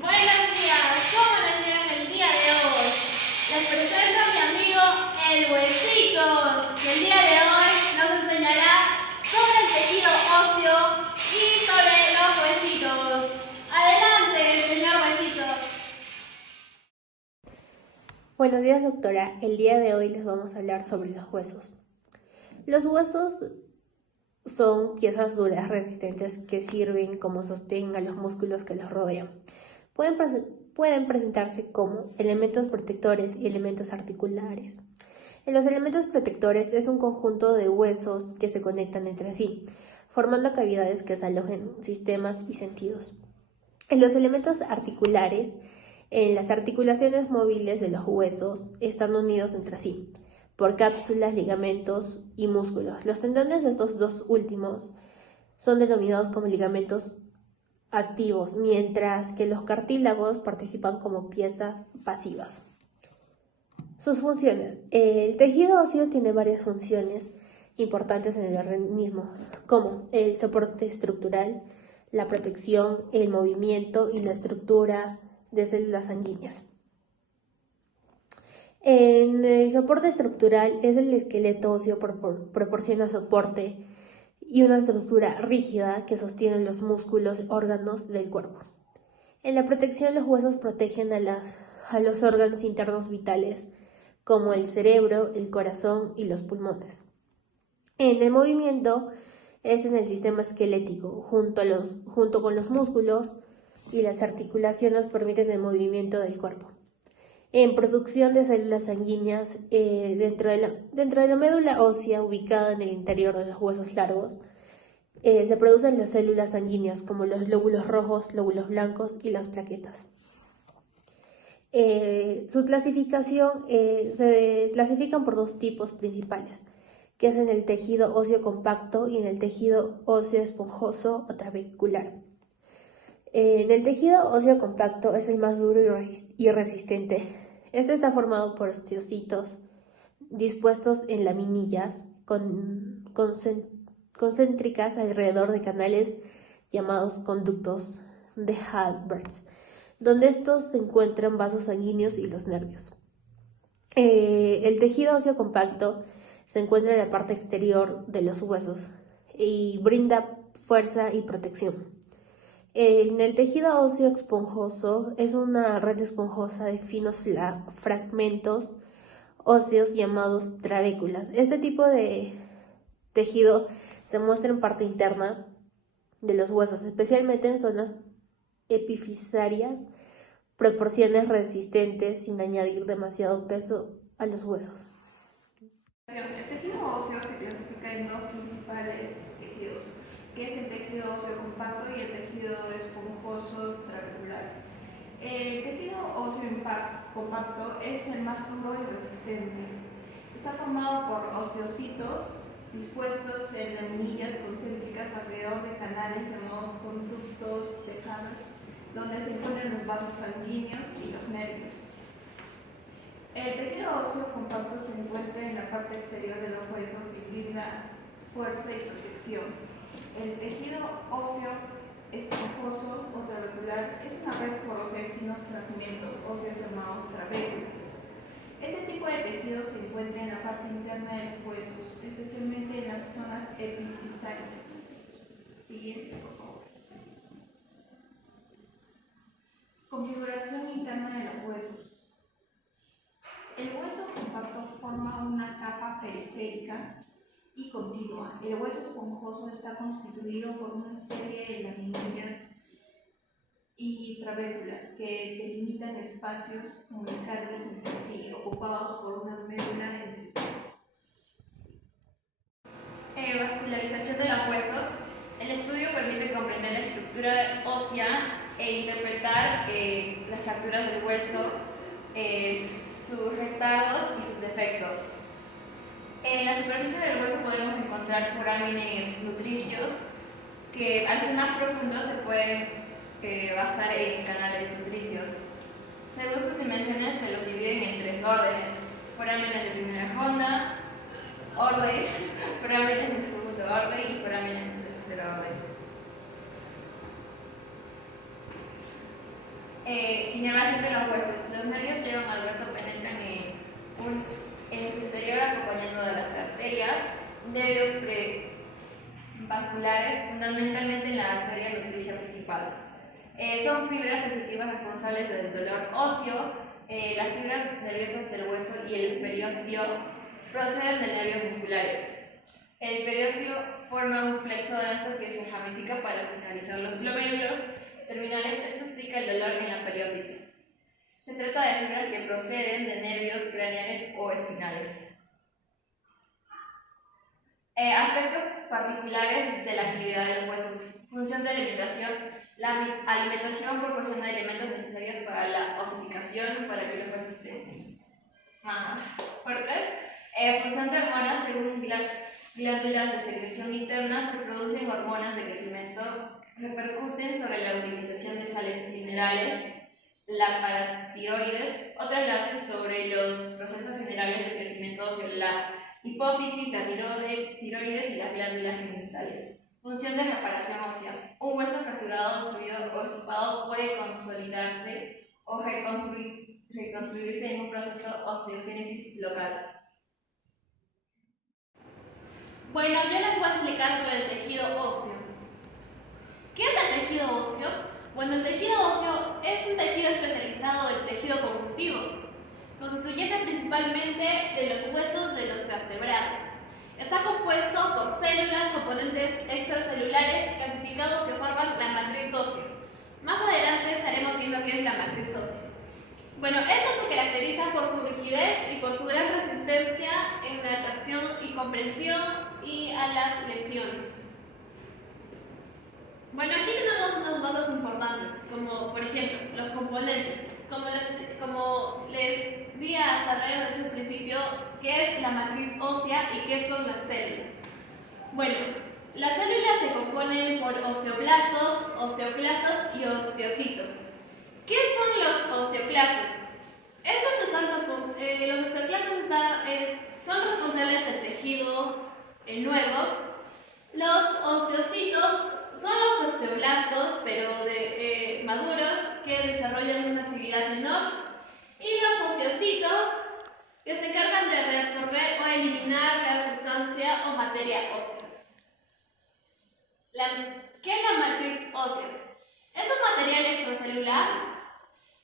Buenos días, ¿cómo les llevan el día de hoy? Les presento a mi amigo El Huesitos, que el día de hoy nos enseñará sobre el tejido óseo y sobre los huesitos. Adelante, señor Huesitos. Buenos días, doctora. El día de hoy les vamos a hablar sobre los huesos. Los huesos son piezas duras resistentes que sirven como sostén a los músculos que los rodean. Pueden presentarse como elementos protectores y elementos articulares. En los elementos protectores es un conjunto de huesos que se conectan entre sí, formando cavidades que desalojan sistemas y sentidos. En los elementos articulares, en las articulaciones móviles de los huesos están unidos entre sí por cápsulas, ligamentos y músculos. Los tendones de estos dos últimos son denominados como ligamentos activos, mientras que los cartílagos participan como piezas pasivas. Sus funciones. El tejido óseo tiene varias funciones importantes en el organismo, como el soporte estructural, la protección, el movimiento y la estructura de células sanguíneas. En el soporte estructural es el esqueleto óseo proporciona soporte y una estructura rígida que sostiene los músculos, órganos del cuerpo. En la protección, los huesos protegen a los órganos internos vitales, como el cerebro, el corazón y los pulmones. En el movimiento es en el sistema esquelético, junto con los músculos y las articulaciones permiten el movimiento del cuerpo. En producción de células sanguíneas, dentro de la médula ósea ubicada en el interior de los huesos largos, se producen las células sanguíneas como los glóbulos rojos, glóbulos blancos y las plaquetas. Su clasificación se clasifican por dos tipos principales, que es en el tejido óseo compacto y en el tejido óseo esponjoso o trabecular. En el tejido óseo compacto es el más duro y resistente. Este está formado por osteocitos dispuestos en laminillas concéntricas alrededor de canales llamados conductos de Hilbert, donde estos se encuentran vasos sanguíneos y los nervios. El tejido óseo compacto se encuentra en la parte exterior de los huesos y brinda fuerza y protección. En el tejido óseo esponjoso es una red esponjosa de finos fragmentos óseos llamados trabéculas. Este tipo de tejido se muestra en parte interna de los huesos, especialmente en zonas epifisarias, proporciones resistentes sin añadir demasiado peso a los huesos. El tejido óseo se clasifica en dos principales tejidos, que es el tejido óseo compacto y el tejido esponjoso trabecular. El tejido óseo compacto es el más duro y resistente. Está formado por osteocitos dispuestos en laminillas concéntricas alrededor de canales llamados conductos de Hilbert, donde se encuentran los vasos sanguíneos y los nervios. El tejido óseo compacto se encuentra en la parte exterior de los huesos y brinda fuerza y protección. El tejido óseo esponjoso o trabecular es una red porosa de finos fragmentos óseos llamados trabéculas. Este tipo de tejido se encuentra en la parte interna de los huesos, especialmente en las zonas epifisarias. Siguiente, por favor. Configuración interna de los huesos. El hueso compacto forma una capa periférica y continua. El hueso esponjoso está constituido por una serie de laminillas y trabéculas que delimitan espacios comunicantes entre sí, ocupados por una médula entre sí. Vascularización de los huesos. El estudio permite comprender la estructura ósea e interpretar las fracturas del hueso, sus retardos y sus defectos. En la superficie del hueso podemos encontrar forámenes nutricios que al ser más profundos se pueden basar en canales nutricios. Según sus dimensiones se los dividen en tres órdenes: forámenes de primera ronda, orden, forámenes de segundo orden y forámenes de tercer orden. Inervación de los huesos. Los nervios llegan al hueso, penetran en su interior acompañando de las arterias. Nervios prevasculares, fundamentalmente en la arteria nutricia principal. Son fibras sensitivas responsables del dolor óseo. Las fibras nerviosas del hueso y el periósteo proceden de nervios musculares. El periósteo forma un plexo denso que se ramifica para finalizar los glomérulos terminales. Esto explica el dolor en la perióditis. Se trata de fibras que proceden de nervios craneales o espinales. Aspectos particulares de la actividad de los huesos. Función de alimentación. La alimentación proporciona elementos necesarios para la osificación, para que los huesos estén más fuertes. Función de hormonas. Según glándulas de secreción interna, se producen hormonas de crecimiento. Repercuten sobre la utilización de sales minerales, la paratiroides. Otra enlace sobre los procesos generales de crecimiento óseo, la hipófisis, la tiroides y las glándulas genitales. Función de reparación ósea. Un hueso fracturado, destruido o estipado puede consolidarse o reconstruirse en un proceso osteogénesis local. Bueno, yo les voy a explicar sobre el tejido óseo. ¿Qué es el tejido óseo? Bueno, el tejido óseo es un tejido especializado del tejido conjuntivo, constituyente principalmente de los huesos de los vertebrados. Está compuesto por células, componentes extracelulares calcificados que forman la matriz ósea. Más adelante estaremos viendo qué es la matriz ósea. Bueno, esto se caracteriza por su rigidez y por su gran resistencia en la atracción y comprensión y a las lesiones. Bueno, aquí tenemos unos datos importantes, como por ejemplo, los componentes. Como les di a saber desde el principio qué es la matriz ósea y qué son las células. Bueno, las células se componen por osteoblastos, osteoclastos y osteocitos. ¿Qué son los osteoclastos? Los osteoclastos son responsables del tejido nuevo. Los osteocitos son los osteoblastos, pero maduros, que desarrollan una actividad menor. Y los osteocitos, que se encargan de reabsorber o eliminar la sustancia o materia ósea. ¿Qué es la matriz ósea? Es un material extracelular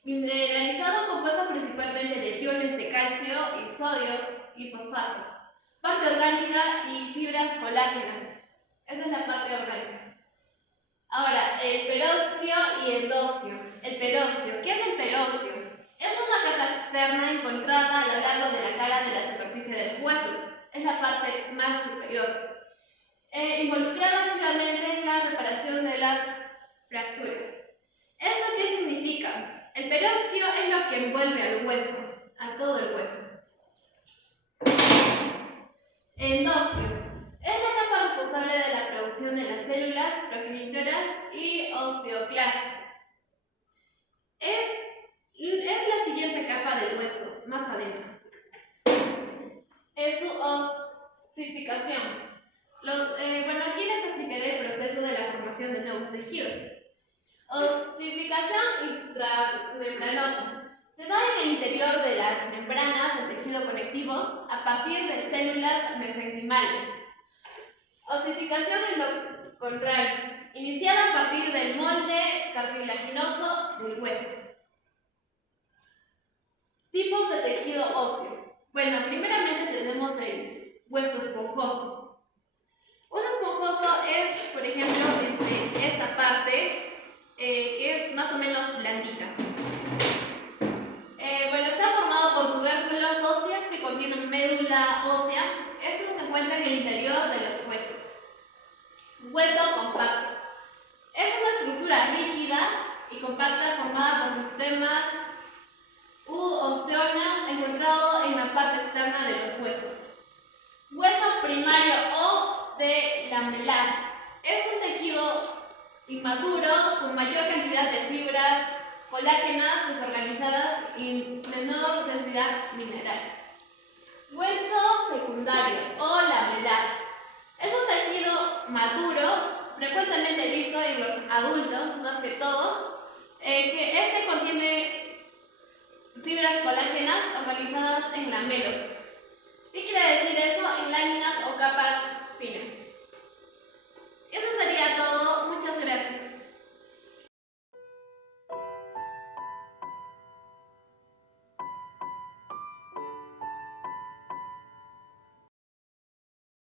mineralizado compuesto principalmente de iones de calcio y sodio y fosfato, parte orgánica y fibras colágenas. Esa es la parte orgánica. Ahora, el perósteo y endostio. El perósteo. ¿Qué es el perósteo? Es una capa externa encontrada a lo largo de la cara de la superficie de los huesos. Es la parte más superior. Involucrada activamente en la reparación de las fracturas. ¿Esto qué significa? El perósteo es lo que envuelve al hueso, a todo el hueso. Endostio. Es la capa responsable de la producción de las células progenitoras y osteoclastos. Es la siguiente capa del hueso, más adentro. Es su osificación. Bueno, aquí les explicaré el proceso de la formación de nuevos tejidos. Osificación intramembranosa. Se da en el interior de las membranas del tejido conectivo a partir de células mesenquimales. Osificación endocondral, iniciada a partir del molde cartilaginoso del hueso. Tipos de tejido óseo. Bueno, primeramente tenemos el hueso esponjoso. Un esponjoso es, por ejemplo, esta parte que es más o menos blandita. Bueno, está formado por tubérculos óseos que contienen médula ósea. Estos se encuentran en el interior de los huesos. Hueso compacto. Es una estructura rígida y compacta formada por sistemas u osteonas encontrado en la parte externa de los huesos. Hueso primario o de lamelar. Es un tejido inmaduro con mayor cantidad de fibras colágenas desorganizadas y menor densidad mineral. Hueso secundario o lamelar. Es un tejido maduro, frecuentemente visto en los adultos, más que todo, que contiene en lamelos. ¿Qué quiere decir eso? En láminas o